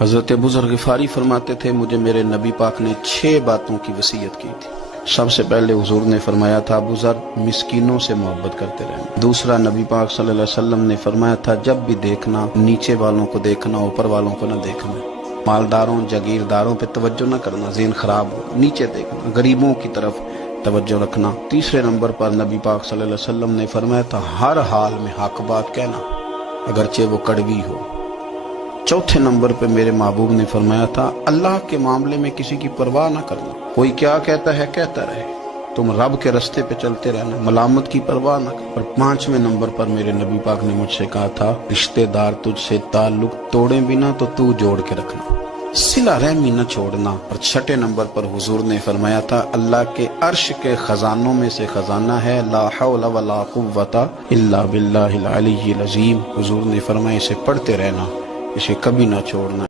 حضرت ابو ذر غفاری فرماتے تھے مجھے میرے نبی پاک نے 6 باتوں کی وصیت کی تھی۔ سب سے پہلے حضور نے فرمایا تھا ابو ذر مسکینوں سے محبت کرتے رہنا۔ دوسرا نبی پاک صلی اللہ علیہ وسلم نے فرمایا تھا جب بھی دیکھنا نیچے والوں کو دیکھنا، اوپر والوں کو نہ دیکھنا، مالداروں جاگیرداروں پہ توجہ نہ کرنا، ذہن خراب ہو، نیچے دیکھنا، غریبوں کی طرف توجہ رکھنا۔ تیسرے نمبر پر نبی پاک صلی اللہ علیہ وسلم نے فرمایا تھا ہر حال میں حق بات کہنا اگرچہ وہ کڑوی ہو۔ چوتھے نمبر پہ میرے محبوب نے فرمایا تھا اللہ کے معاملے میں کسی کی پرواہ نہ کرنا، کوئی کیا کہتا ہے کہتا رہے، تم رب کے رستے پہ چلتے رہنا، ملامت کی پرواہ نہ کر۔ اور 5ویں نمبر پر میرے نبی پاک نے مجھ سے کہا تھا رشتہ دار تجھ سے تعلق توڑیں بھی نہ تو تو جوڑ کے رکھنا، صلہ رحمی نہ چھوڑنا۔ اور 6 نمبر پر حضور نے فرمایا تھا اللہ کے عرش کے خزانوں میں سے خزانہ ہے لا حول ولا قوت الا باللہ العلی العظیم۔ حضور نے فرمایا اسے پڑھتے رہنا، اسے کبھی نہ چھوڑنا۔